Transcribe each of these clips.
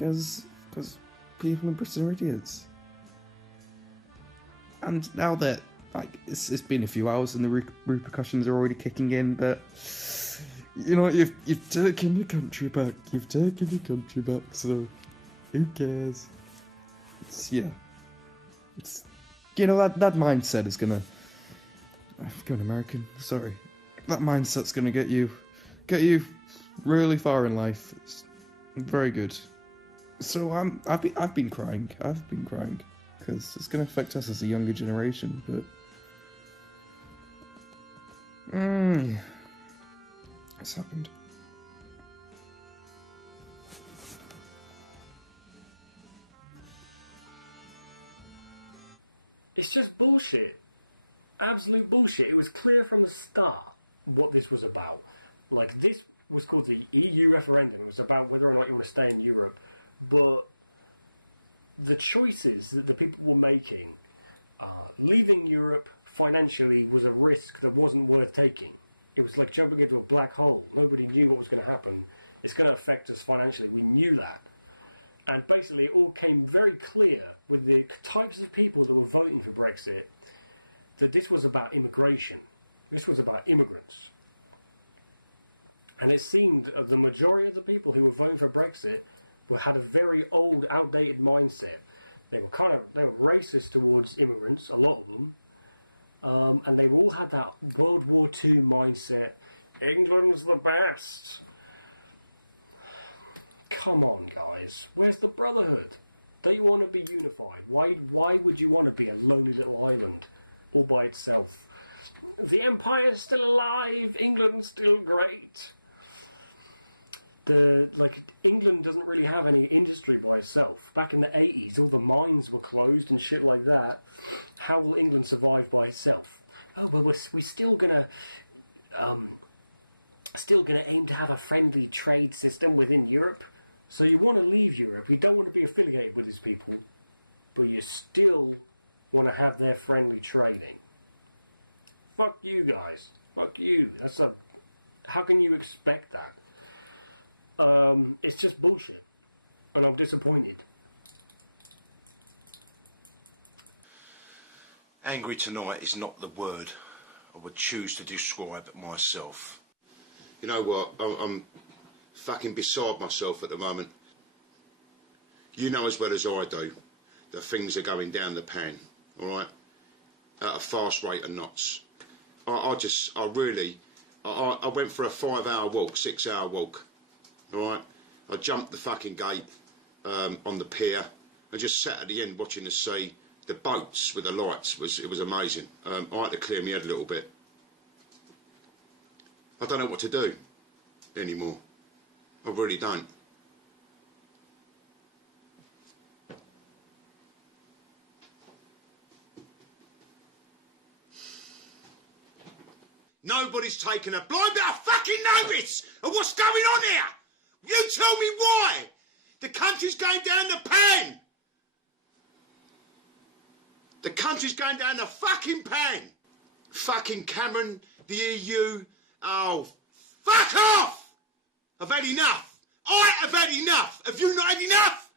Because people in Britain are idiots. And now that, like, it's been a few hours and the repercussions are already kicking in, but, you know, you've taken your country back. You've taken your country back, so who cares? It's, you know, that mindset is gonna... I'm going American, sorry. That mindset's gonna get you really far in life. It's very good. So I've been crying, because it's going to affect us as a younger generation, but it's happened. It's just bullshit. Absolute bullshit. It was clear from the start what this was about. Like, this was called the EU referendum. It was about whether or not you want to stay in Europe. But the choices that the people were making, leaving Europe financially was a risk that wasn't worth taking. It was like jumping into a black hole. Nobody knew what was going to happen. It's going to affect us financially. We knew that. And basically it all came very clear with the types of people that were voting for Brexit that this was about immigration. This was about immigrants. And it seemed the majority of the people who were voting for Brexit had a very old, outdated mindset. They were racist towards immigrants, a lot of them, and they all had that World War II mindset. England's the best. Come on, guys, where's the brotherhood? Don't you want to be unified? Why would you want to be a lonely little island all by itself? The Empire's still alive. England's still great. England doesn't really have any industry by itself. Back in the 80s, all the mines were closed and shit like that. How will England survive by itself? Oh, well, we're still gonna aim to have a friendly trade system within Europe. So you want to leave Europe. You don't want to be affiliated with these people, but you still want to have their friendly trading. Fuck you guys. Fuck you. How can you expect that? It's just bullshit, and I'm disappointed. Angry tonight is not the word I would choose to describe myself. You know what, I'm fucking beside myself at the moment. You know as well as I do that things are going down the pan, alright? At a fast rate of knots. I went for a 5-hour walk, 6-hour walk. Alright, I jumped the fucking gate on the pier. I just sat at the end watching the sea, the boats with the lights. It was amazing. I had to clear my head a little bit. I don't know what to do anymore. I really don't. Nobody's taken a blind bit of fucking notice of what's going on here. You tell me why the country's going down the pan. The country's going down the fucking pan. Fucking Cameron, the EU. Oh, fuck off! I've had enough. I have had enough. Have you not had enough?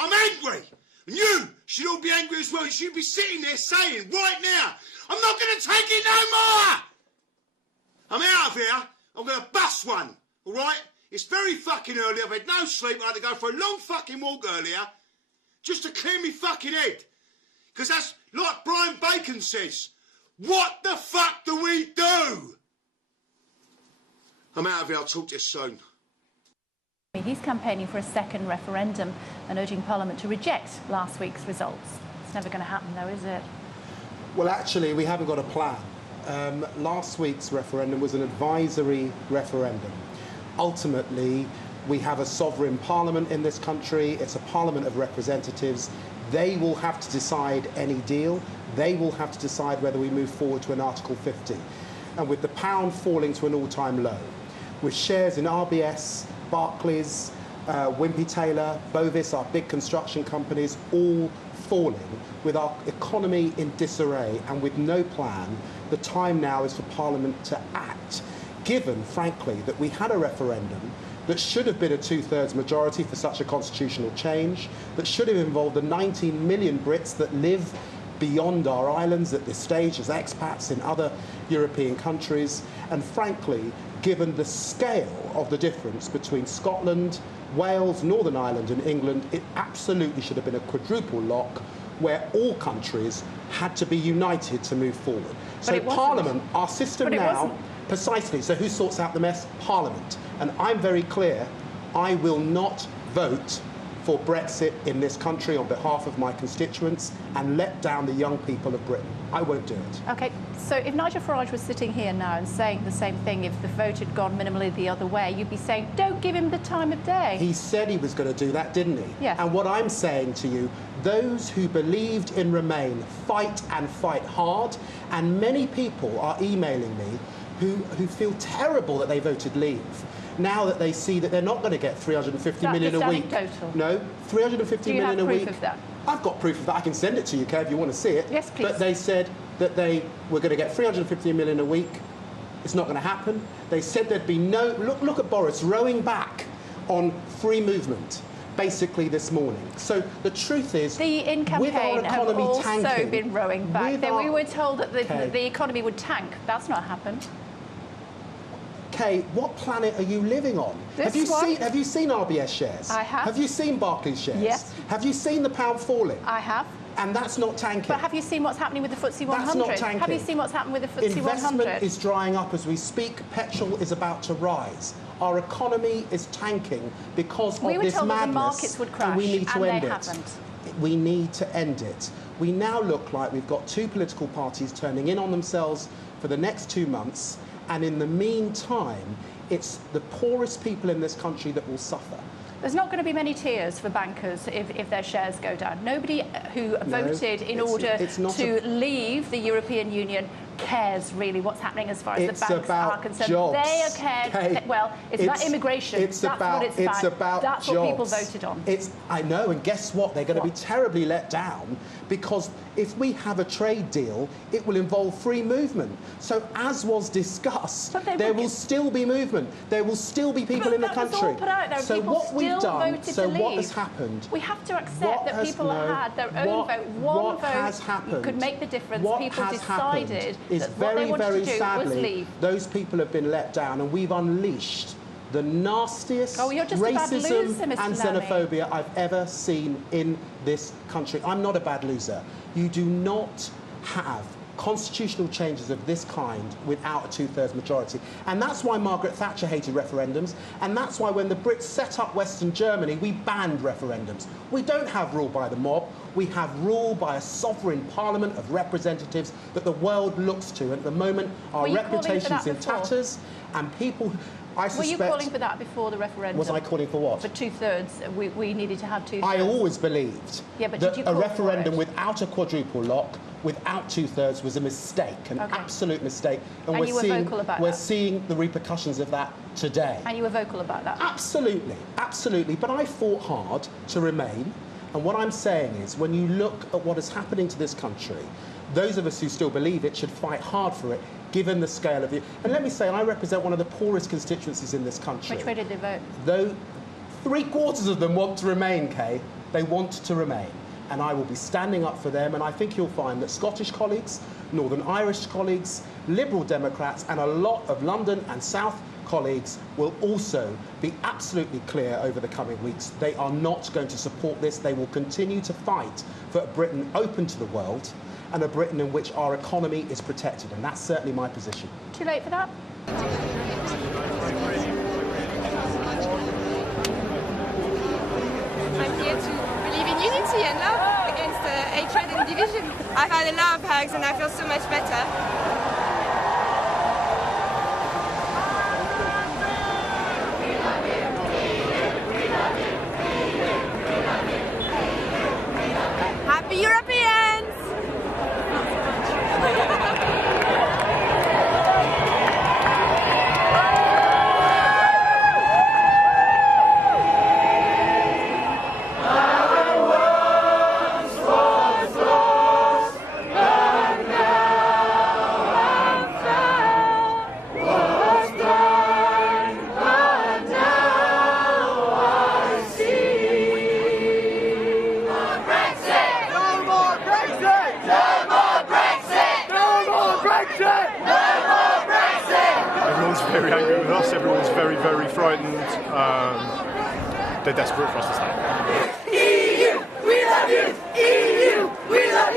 I'm angry. And you should all be angry as well. You should be sitting there saying right now, I'm not going to take it no more. I'm out of here. I'm going to bust one, all right? It's very fucking early. I've had no sleep. I had to go for a long fucking walk earlier just to clear me fucking head. Because that's like Brian Bacon says. What the fuck do we do? I'm out of here. I'll talk to you soon. He's campaigning for a second referendum and urging Parliament to reject last week's results. It's never going to happen, though, is it? Well, actually, we haven't got a plan. Last week's referendum was an advisory referendum. Ultimately, we have a sovereign parliament in this country. It's a parliament of representatives. They will have to decide any deal. They will have to decide whether we move forward to an Article 50. And with the pound falling to an all-time low, with shares in RBS, Barclays, Wimpy Taylor, Bovis, our big construction companies, all falling, with our economy in disarray and with no plan, the time now is for Parliament to act. Given, frankly, that we had a referendum that should have been a two-thirds majority for such a constitutional change, that should have involved the 19 million Brits that live beyond our islands at this stage as expats in other European countries, and frankly, given the scale of the difference between Scotland, Wales, Northern Ireland and England, it absolutely should have been a quadruple lock where all countries had to be united to move forward. So Parliament, our system now, precisely, so who sorts out the mess? Parliament. And I'm very clear, I will not vote for Brexit in this country on behalf of my constituents and let down the young people of Britain. I won't do it. OK, so if Nigel Farage was sitting here now and saying the same thing, if the vote had gone minimally the other way, you'd be saying, don't give him the time of day. He said he was going to do that, didn't he? Yes. And what I'm saying to you, those who believed in Remain fight and fight hard, and many people are emailing me who feel terrible that they voted Leave. Now that they see that they're not going to get 350 million a week. Total? No, 350 million a week. Do you have proof of that? I've got proof of that. I can send it to you, Kev, if you want to see it. Yes, please. But they said that they were going to get 350 million a week. It's not going to happen. They said there'd be no... Look at Boris rowing back on free movement, basically this morning. So the truth is, the In with our campaign have economy also tanking, been rowing back. Then we were told that Okay. the economy would tank. That's not happened. Kay, what planet are you living on? This Have you seen RBS shares? I have. Have you seen Barclays shares? Yes. Have you seen the pound falling? I have. And that's not tanking. But have you seen what's happening with the FTSE 100? That's not tanking. Have you seen what's happening with the FTSE 100? Investment is drying up as we speak. Petrol is about to rise. Our economy is tanking because of this madness. We were told that the markets would crash, and we need to and end they it. haven't. We need to end it. We now look like we've got two political parties turning in on themselves for the next 2 months, and in the meantime, it's the poorest people in this country that will suffer. There's not going to be many tears for bankers if their shares go down. Nobody who voted in order to leave the European Union cares really what's happening as far as the banks are concerned. Jobs. They are cared. Okay. Well, it's about immigration. It's That's about, what it's about That's jobs. what people voted on. I know, and guess what? They're going to be terribly let down because if we have a trade deal, it will involve free movement. So as was discussed, there will still be movement. There will still be people in the country. Was all put out there. So people what we've done, so what has happened? We have to accept that people had their own vote. One vote could make the difference. What people has decided is that very, what they wanted very to do was sadly, leave. those people have been let down, and we've unleashed the nastiest you're just a bad racism loser, Mr. and xenophobia I've ever seen in this country. I'm not a bad loser. You do not have constitutional changes of this kind without a two-thirds majority. And that's why Margaret Thatcher hated referendums, and that's why when the Brits set up Western Germany, we banned referendums. We don't have rule by the mob. We have rule by a sovereign parliament of representatives that the world looks to. And at the moment, our reputation's in tatters, and people... I suspect, were you calling for that before the referendum? Was I calling for what? For two-thirds. We needed to have two-thirds. I always believed that a referendum without a quadruple lock, without two-thirds, was a mistake, an absolute mistake. And we're seeing the repercussions of that today. And you were vocal about that? Absolutely, absolutely. But I fought hard to remain. And what I'm saying is, when you look at what is happening to this country, those of us who still believe it should fight hard for it, given the scale of it. And let me say, I represent one of the poorest constituencies in this country. Which way did they vote? Though 3/4 of them want to remain, Kay. They want to remain. And I will be standing up for them. And I think you'll find that Scottish colleagues, Northern Irish colleagues, Liberal Democrats, and a lot of London and South colleagues will also be absolutely clear over the coming weeks. They are not going to support this. They will continue to fight for a Britain open to the world and a Britain in which our economy is protected. And that's certainly my position. Too late for that? I'm here to believe in unity and love against hatred and division. I've had a lot of hugs and I feel so much better. Happy Europeans! very angry with us. Everyone's very, very frightened. They're desperate for us to stay.